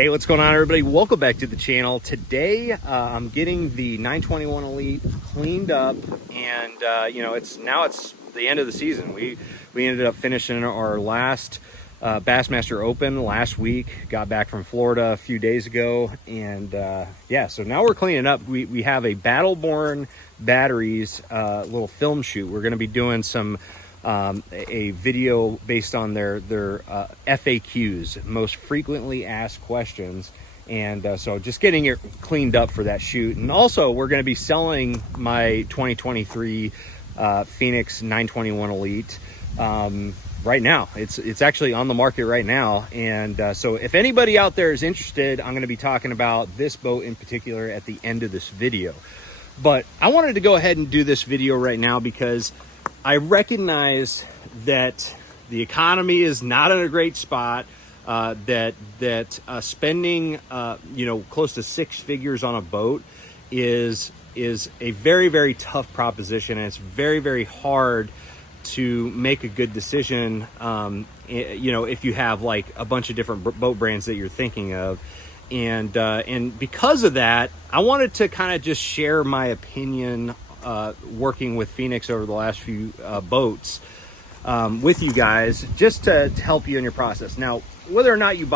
Hey, what's going on, everybody? Welcome back to the channel. Today I'm getting the 921 Elite cleaned up, and it's the end of the season. We ended up finishing our last Bassmaster Open last week. Got back from Florida a few days ago, and so now we're cleaning up. We have a Battleborn Batteries little film shoot. We're going to be doing some a video based on their FAQs, most frequently asked questions, and so just getting it cleaned up for that shoot. And also we're going to be selling my 2023 Phoenix 921 Elite right now. It's actually on the market right now, and so if anybody out there is interested, I'm going to be talking about this boat in particular at the end of this video. But I wanted to go ahead and do this video right now because I recognize that the economy is not in a great spot, that spending close to 6 figures on a boat is a very, very tough proposition, and it's very, very hard to make a good decision if you have like a bunch of different boat brands that you're thinking of. And because of that, I wanted to kind of just share my opinion working with Phoenix over the last few boats with you guys, just to help you in your process. Now, whether or not you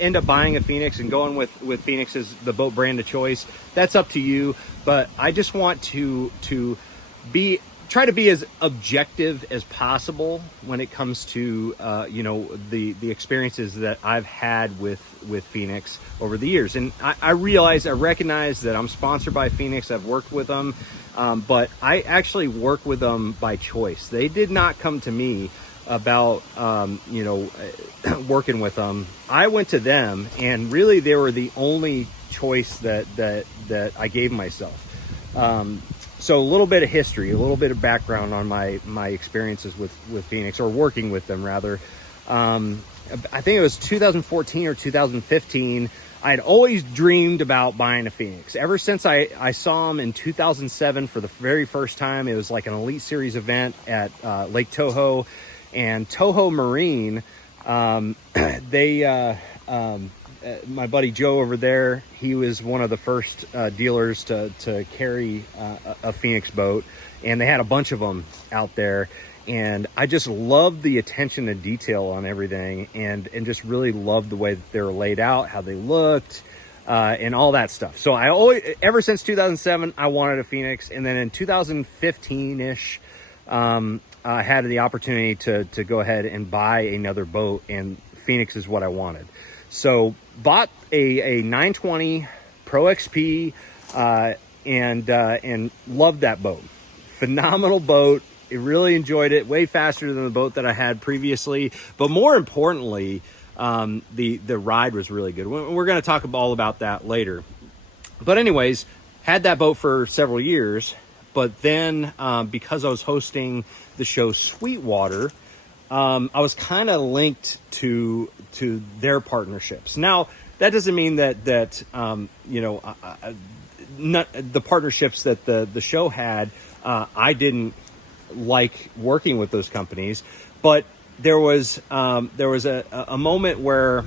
end up buying a Phoenix and going with Phoenix as the boat brand of choice, that's up to you. But I just want to try to be as objective as possible when it comes to the experiences that I've had with Phoenix over the years. And I recognize that I'm sponsored by Phoenix. I've worked with them, but I actually work with them by choice. They did not come to me about working with them. I went to them, and really they were the only choice that I gave myself. So a little bit of history, a little bit of background on my experiences with Phoenix, or working with them rather. I think it was 2014 or 2015. I had always dreamed about buying a Phoenix. Ever since I saw them in 2007 for the very first time. It was like an Elite Series event at Lake Toho and Toho Marine. My buddy Joe over there, he was one of the first dealers to carry a Phoenix boat, and they had a bunch of them out there, and I just loved the attention to detail on everything, and just really loved the way that they were laid out, how they looked, and all that stuff. So ever since 2007, I wanted a Phoenix, and then in 2015-ish, I had the opportunity to go ahead and buy another boat, and Phoenix is what I wanted. So bought a 920 Pro XP and loved that boat. Phenomenal boat. I really enjoyed it. Way faster than the boat that I had previously. But more importantly, the ride was really good. We're going to talk all about that later. But anyways, had that boat for several years. But then because I was hosting the show Sweetwater, I was kind of linked to their partnerships. Now, that doesn't mean that the partnerships that the show had, I didn't like working with those companies, but there was a moment where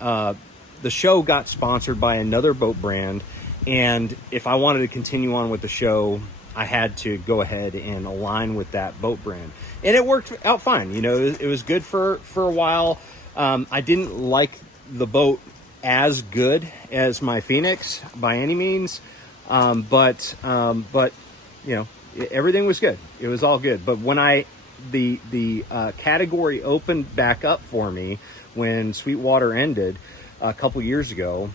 the show got sponsored by another boat brand, and if I wanted to continue on with the show, I had to go ahead and align with that boat brand. And it worked out fine. It was good for a while. I didn't like the boat as good as my Phoenix by any means. But everything was good. It was all good. But when the category opened back up for me when Sweetwater ended a couple years ago,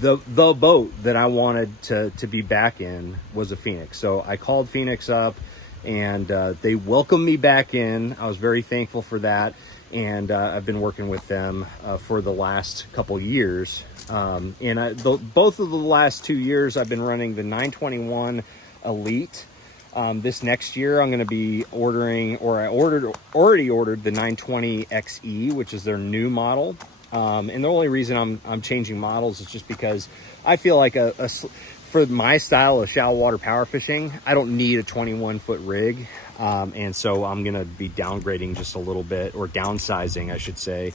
the boat that I wanted to be back in was a Phoenix. So I called Phoenix up, and they welcomed me back in. I was very thankful for that, and I've been working with them for the last couple years. Both of the last 2 years, I've been running the 921 Elite. This next year, I'm going to be ordering, or I already ordered the 920 XE, which is their new model. And the only reason I'm changing models is just because I feel like for my style of shallow water power fishing, I don't need a 21-foot rig. And so I'm going to be downgrading just a little bit, or downsizing, I should say.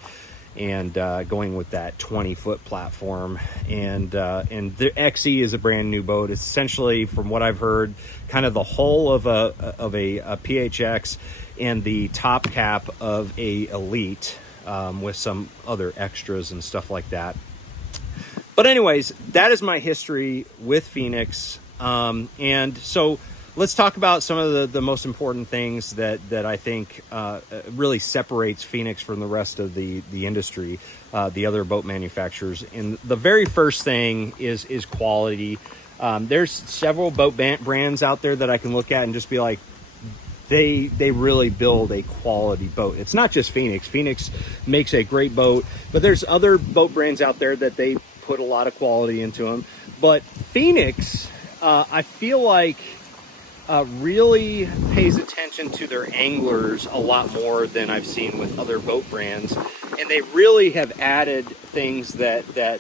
and going with that 20-foot platform. And the XE is a brand new boat. It's essentially, from what I've heard, kind of the hull of a PHX and the top cap of a Elite, with some other extras and stuff like that. But anyways, that is my history with Phoenix. And so let's talk about some of the most important things that I think really separates Phoenix from the rest of the industry, the other boat manufacturers. And the very first thing is quality. There's several boat brands out there that I can look at and just be like, they really build a quality boat. It's not just Phoenix. Phoenix makes a great boat, but there's other boat brands out there that they put a lot of quality into them. But Phoenix, I feel like, really pays attention to their anglers a lot more than I've seen with other boat brands. And they really have added things that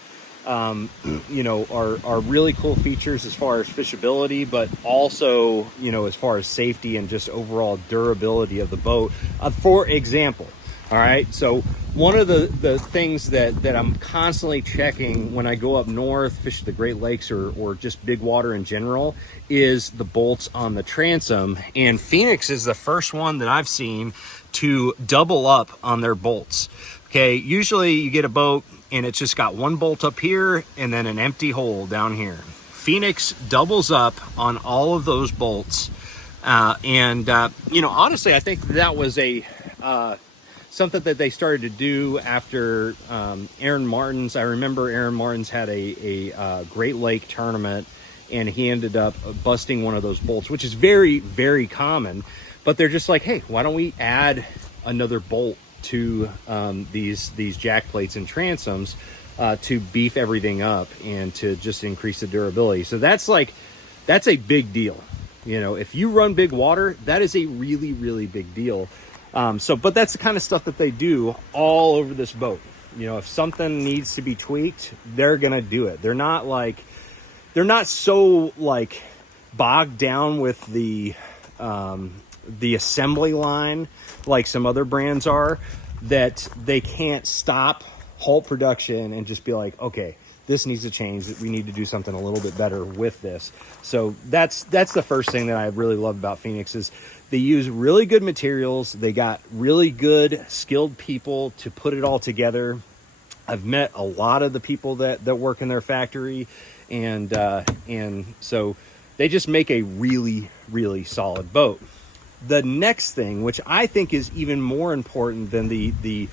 you know, are really cool features as far as fishability, but also, you know, as far as safety and just overall durability of the boat. For example, all right, so one of the things that I'm constantly checking when I go up north, fish the Great Lakes or just big water in general, is the bolts on the transom. And Phoenix is the first one that I've seen to double up on their bolts. Okay, usually you get a boat and it's just got one bolt up here and then an empty hole down here. Phoenix doubles up on all of those bolts. You know, honestly, I think that was a something that they started to do after Aaron Martin's. I remember Aaron Martin's had a Great Lake tournament, and he ended up busting one of those bolts, which is very, very common. But they're just like, hey, why don't we add another bolt to these jack plates and transoms to beef everything up and to just increase the durability. So that's a big deal. You know, if you run big water, that is a really, really big deal. But that's the kind of stuff that they do all over this boat. You know, if something needs to be tweaked, they're gonna do it. They're not so like bogged down with the assembly line like some other brands are, that they can't stop, halt production and just be like, okay, this needs to change. We need to do something a little bit better with this. So that's the first thing that I really love about Phoenix is they use really good materials. They got really good skilled people to put it all together. I've met a lot of the people that work in their factory, and so they just make a really, really solid boat. The next thing, which I think is even more important than the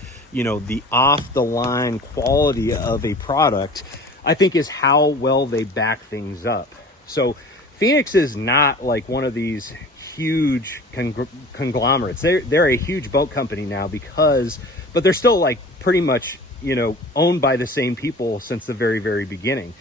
off the line quality of a product, I think is how well they back things up. So Phoenix is not like one of these huge conglomerates. They're a huge boat company now but they're still like pretty much, you know, owned by the same people since the very, very beginning.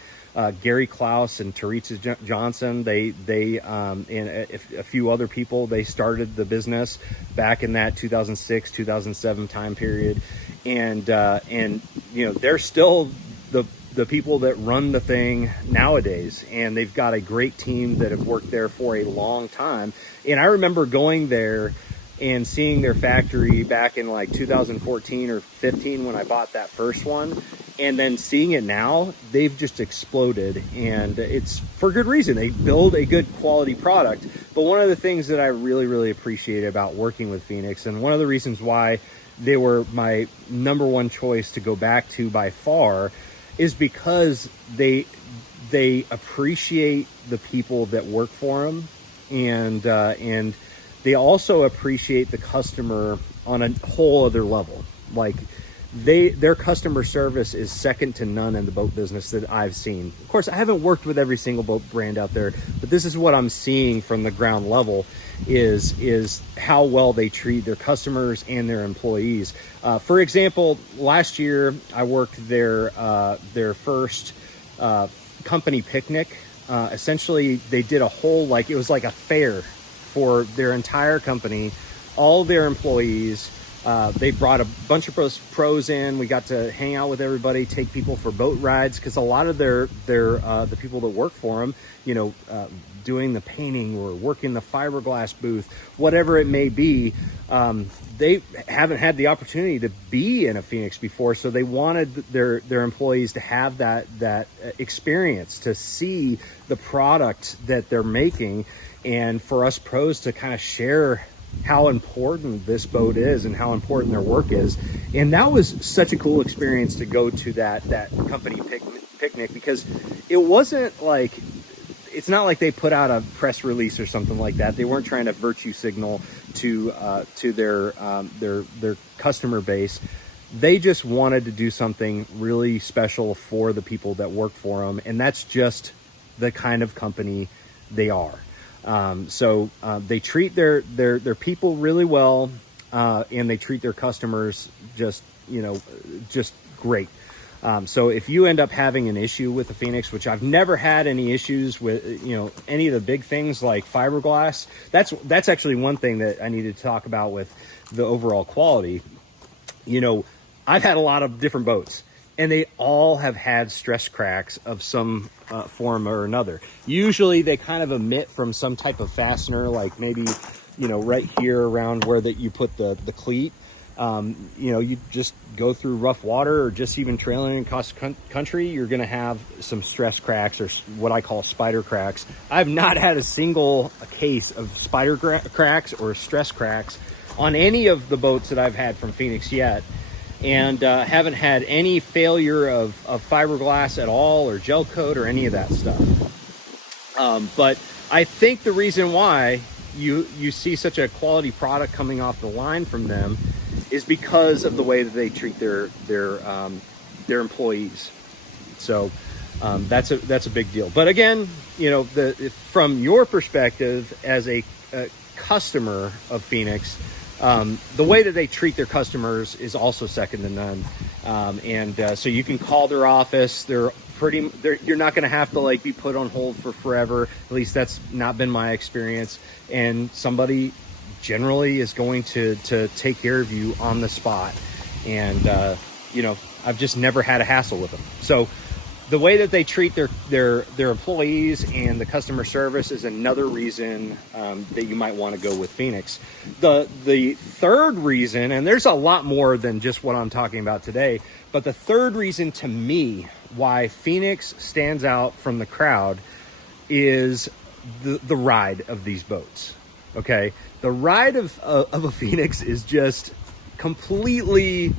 Gary Klaus and Teresa Johnson, they and a few other people, they started the business back in that 2006, 2007 time period. And you know, they're still the people that run the thing nowadays, and they've got a great team that have worked there for a long time. And I remember going there and seeing their factory back in like 2014 or 15 when I bought that first one, and then seeing it now, they've just exploded, and it's for good reason. They build a good quality product. But one of the things that I really, really appreciate about working with Phoenix, and one of the reasons why they were my number one choice to go back to by far, is because they appreciate the people that work for them, and they also appreciate the customer on a whole other level. Like their customer service is second to none in the boat business that I've seen. Of course, I haven't worked with every single boat brand out there, but this is what I'm seeing from the ground level is how well they treat their customers and their employees. For example, last year I worked their first company picnic. Essentially, they did a whole, it was like a fair for their entire company, all their employees. They brought a bunch of pros in. We got to hang out with everybody, take people for boat rides, because a lot of the people that work for them, you know, doing the painting or working the fiberglass booth, whatever it may be, they haven't had the opportunity to be in a Phoenix before, so they wanted their employees to have that experience, to see the product that they're making, and for us pros to kind of share how important this boat is and how important their work is. And that was such a cool experience to go to that company picnic, because it wasn't like, it's not like they put out a press release or something like that. They weren't trying to virtue signal to their customer base. They just wanted to do something really special for the people that work for them, and that's just the kind of company they are. So they treat their people really well, and they treat their customers just great. So if you end up having an issue with the Phoenix, which I've never had any issues with, you know, any of the big things like fiberglass, that's actually one thing that I needed to talk about with the overall quality. You know, I've had a lot of different boats, and they all have had stress cracks of some form or another. Usually they kind of emit from some type of fastener, like maybe, you know, right here around where that you put the cleat. You know, you just go through rough water or just even trailing across country, you're going to have some stress cracks, or what I call spider cracks. I've not had a single case of spider cracks or stress cracks on any of the boats that I've had from Phoenix yet. And haven't had any failure of fiberglass at all, or gel coat, or any of that stuff. But I think the reason why you see such a quality product coming off the line from them is because of the way that they treat their employees. So that's a big deal. But again, you know, from your perspective as a customer of Phoenix, the way that they treat their customers is also second to none. So you can call their office. You're not going to have to like be put on hold for forever. At least that's not been my experience. And somebody generally is going to take care of you on the spot. And, you know, I've just never had a hassle with them. So the way that they treat their employees and the customer service is another reason that you might want to go with Phoenix. The third reason, and there's a lot more than just what I'm talking about today, but the third reason to me why Phoenix stands out from the crowd is the ride of these boats. Okay, the ride of a Phoenix is just completely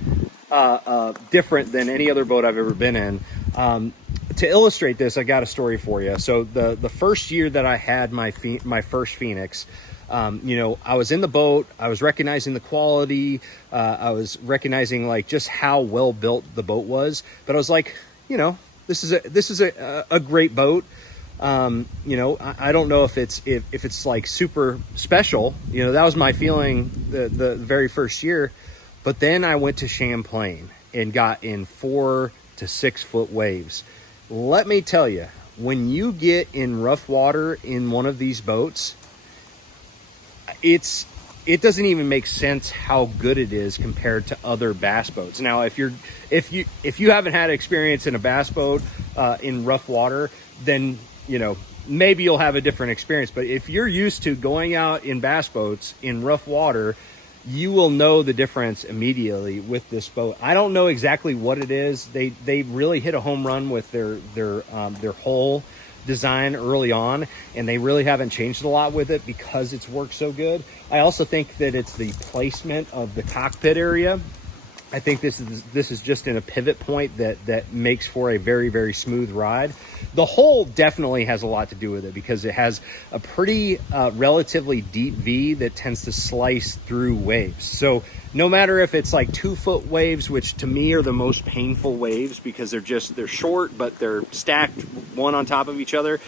different than any other boat I've ever been in. To illustrate this, I got a story for you. So the first year that I had my first Phoenix, you know, I was in the boat, I was recognizing the quality, I was recognizing like just how well built the boat was, but I was like, you know, this is a great boat. You know, I don't know if it's like super special. You know, that was my feeling the very first year. But then I went to Champlain and got in 4 to 6 foot waves. Let me tell you, when you get in rough water in one of these boats, it doesn't even make sense how good it is compared to other bass boats. Now, if you haven't had experience in a bass boat in rough water, then, you know, maybe you'll have a different experience. But if you're used to going out in bass boats in rough water, you will know the difference immediately with this boat. I don't know exactly what it is. They really hit a home run with their hull design early on, and they really haven't changed a lot with it because it's worked so good. I also think that it's the placement of the cockpit area. I think this is just in a pivot point that makes for a very, very smooth ride. The hull definitely has a lot to do with it because it has a pretty relatively deep V that tends to slice through waves. So no matter if it's like 2 foot waves, which to me are the most painful waves because they're short, but they're stacked one on top of each other,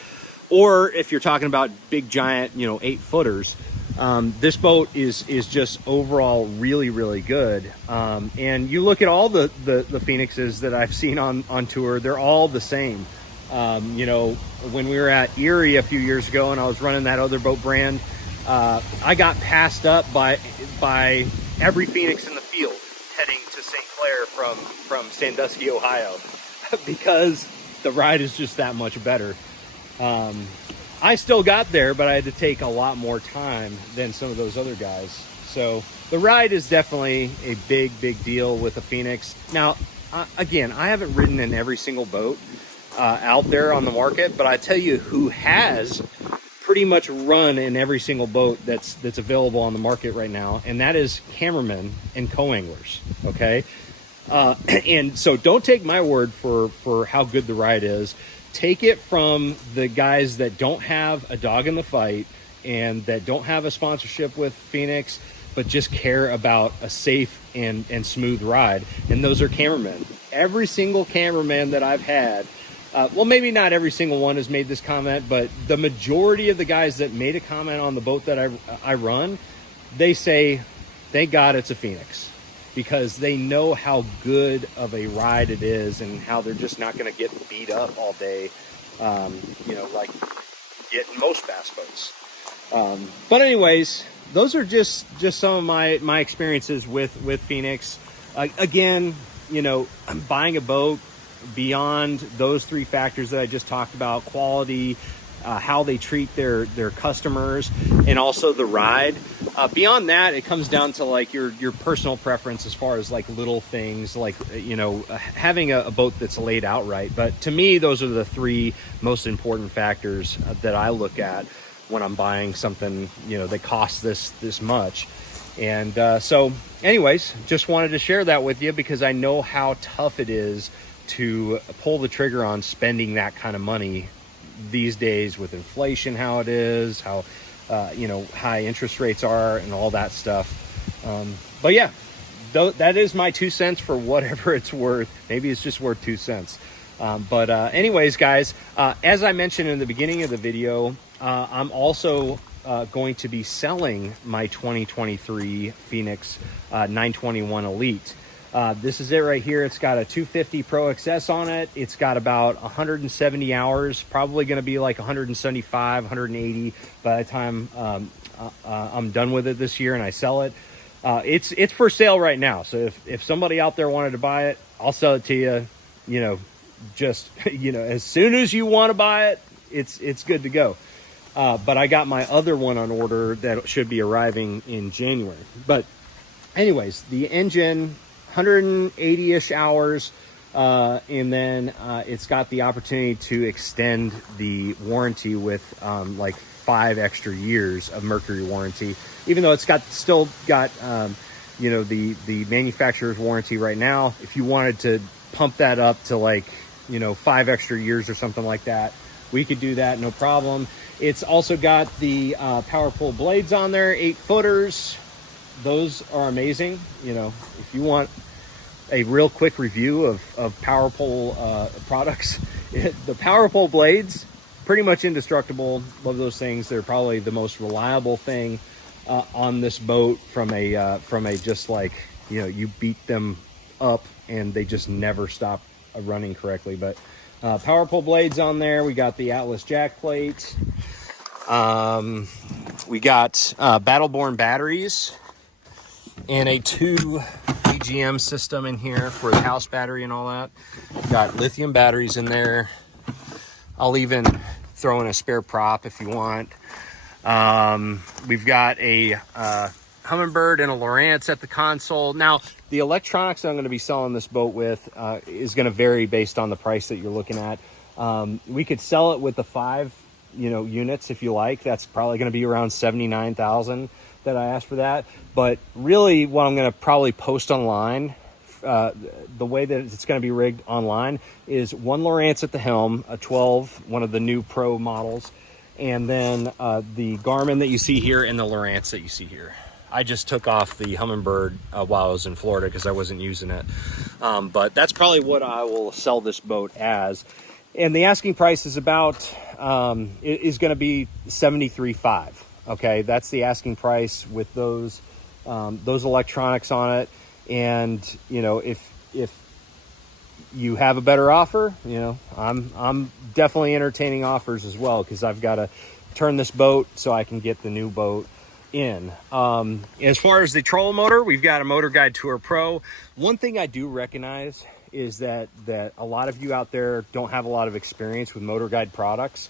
or if you're talking about big giant, you know, 8 footers, this boat is just overall really, really good. And you look at all the Phoenixes that I've seen on tour, they're all the same. You know, when we were at Erie a few years ago and I was running that other boat brand, I got passed up by every Phoenix in the field from Sandusky, Ohio, because the ride is just that much better. I still got there, but I had to take a lot more time than some of those other guys. So the ride is definitely a big deal with the Phoenix. Now, again, I haven't ridden in every single boat out there on the market, but I tell you who has pretty much run in every single boat that's available on the market right now, and that is cameramen and co-anglers, okay? And so don't take my word for how good the ride is. Take it from the guys that don't have a dog in the fight and that don't have a sponsorship with Phoenix, but just care about a safe and smooth ride. And those are cameramen. Every single cameraman that I've had, well, maybe not every single one has made this comment, but the majority of the guys that made a comment on the boat that I run, they say, thank God it's a Phoenix, because they know how good of a ride it is and how they're just not going to get beat up all day, you know, like get in most bass boats. But anyways, those are just some of my experiences with Phoenix. Again, you know, buying a boat beyond those three factors that I just talked about: quality, how they treat their customers, and also the ride. Beyond that, it comes down to like your personal preference as far as like little things like, you know, having a boat that's laid out right. But to me, those are the three most important factors that I look at when I'm buying something, you know, that costs this much. And so anyways, just wanted to share that with you because I know how tough it is to pull the trigger on spending that kind of money these days with inflation, how it is, how you know, high interest rates are and all that stuff. But yeah, that is my 2 cents for whatever it's worth. Maybe it's just worth 2 cents. But anyways, guys, as I mentioned in the beginning of the video, I'm also going to be selling my 2023 Phoenix 921 Elite. This is it right here. It's got a 250 Pro XS on it. It's got about 170 hours, probably going to be like 175, 180 by the time I'm done with it this year and I sell it. It's for sale right now. So if somebody out there wanted to buy it, I'll sell it to you, you know, just, you know, as soon as you want to buy it, it's good to go. But I got my other one on order that should be arriving in January. But anyways, the engine, 180-ish hours, and then it's got the opportunity to extend the warranty with like 5 extra years of mercury warranty, even though it's still got you know, the manufacturer's warranty right now. If you wanted to pump that up to like, you know, 5 extra years or something like that, we could do that, no problem. It's also got the power pull blades on there, 8-footers. Those are amazing. You know, if you want a real quick review of power pole products, the power pole blades, pretty much indestructible. Love those things. They're probably the most reliable thing on this boat from a just like, you know, you beat them up and they just never stop running correctly. But power pole blades on there. We got the Atlas jack plate. We got Battleborn batteries and a 2 AGM system in here for the house battery and all that. Got lithium batteries in there. I'll even throw in a spare prop if you want. We've got a Humminbird and a Lowrance at the console. Now, the electronics I'm going to be selling this boat with is going to vary based on the price that you're looking at. We could sell it with the 5, you know, units if you like. That's probably going to be around $79,000 that I asked for that. But really what I'm going to probably post online, the way that it's going to be rigged online, is one Lowrance at the helm, a 12, one of the new Pro models, and then the Garmin that you see here and the Lowrance that you see here. I just took off the Humminbird while I was in Florida because I wasn't using it. But that's probably what I will sell this boat as. And the asking price is about, is going to be $73,500. Okay, that's the asking price with those electronics on it. And, you know, if you have a better offer, you know, I'm definitely entertaining offers as well, because I've got to turn this boat so I can get the new boat in. As far as the trolling motor, we've got a Motor Guide Tour Pro. One thing I do recognize is that a lot of you out there don't have a lot of experience with Motor Guide products.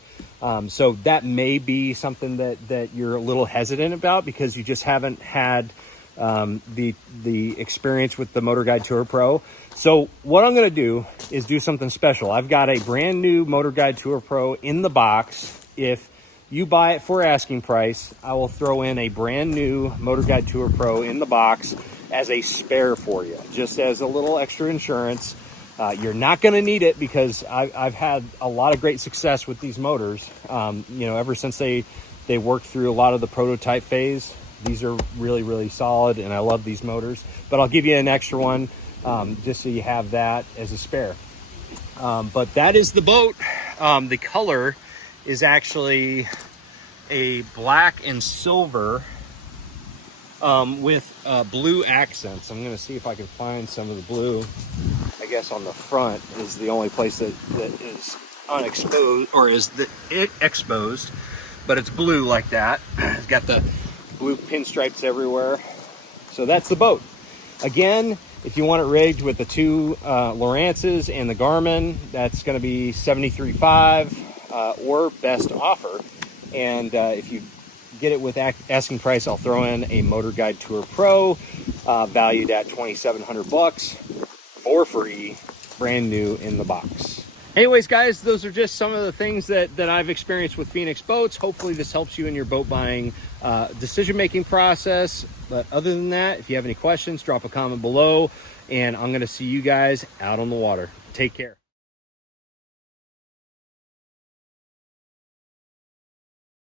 So that may be something that you're a little hesitant about because you just haven't had the experience with the Motor Guide Tour Pro. So what I'm going to do is do something special. I've got a brand new Motor Guide Tour Pro in the box. If you buy it for asking price, I will throw in a brand new Motor Guide Tour Pro in the box as a spare for you, just as a little extra insurance. You're not going to need it because I've had a lot of great success with these motors. You know, ever since they worked through a lot of the prototype phase, these are really, really solid, and I love these motors. But I'll give you an extra one just so you have that as a spare. But that is the boat. The color is actually a black and silver with blue accents. I'm going to see if I can find some of the blue. I guess on the front is the only place that is unexposed, or is it exposed, but it's blue like that. It's got the blue pinstripes everywhere. So that's the boat. Again, if you want it rigged with the two Lowrances and the Garmin, that's going to be $73.5 or best offer. And if you get it with asking price, I'll throw in a Motor Guide Tour Pro valued at $2,700 for free, brand new in the box. Anyways, guys, those are just some of the things that I've experienced with Phoenix Boats. Hopefully this helps you in your boat buying decision-making process. But other than that, if you have any questions, drop a comment below, and I'm going to see you guys out on the water. Take care.